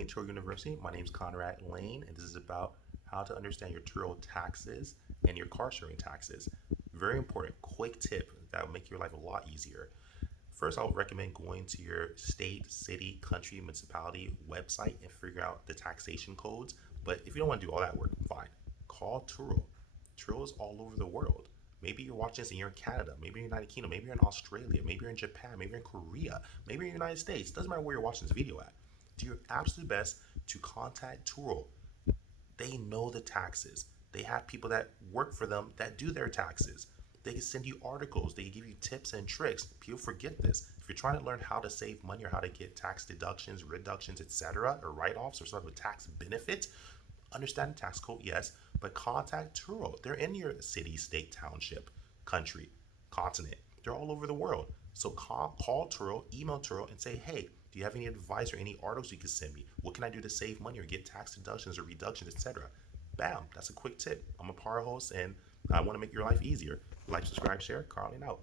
Turo University. My name is Conrad Layn, and this is about how to understand your Turo taxes and your car sharing taxes. Very important, quick tip that will make your life a lot easier. First, I would recommend going to your state, city, country, municipality website and figure out the taxation codes. But if you don't want to do all that work, fine. Call Turo. Turo is all over the world. Maybe you're watching this and you're in Canada, maybe you're in the United Kingdom, maybe you're in Australia, maybe you're in Japan, maybe you're in Korea, maybe you're in the United States. Doesn't matter where you're watching this video at. Do your absolute best to contact Turo. They know the taxes. They have people that work for them that do their taxes. They can send you articles. They can give you tips and tricks. People forget this. If you're trying to learn how to save money or how to get tax deductions, reductions, etc., or write-offs or sort of a tax benefit, understand the tax code, yes, but contact Turo. They're in your city, state, township, country, continent. They're all over the world. So call Turo, email Turo, and say, hey, do you have any advice or any articles you can send me? What can I do to save money or get tax deductions or reductions, etc.? Bam, that's a quick tip. I'm a power host and I want to make your life easier. Like, subscribe, share. Carly out.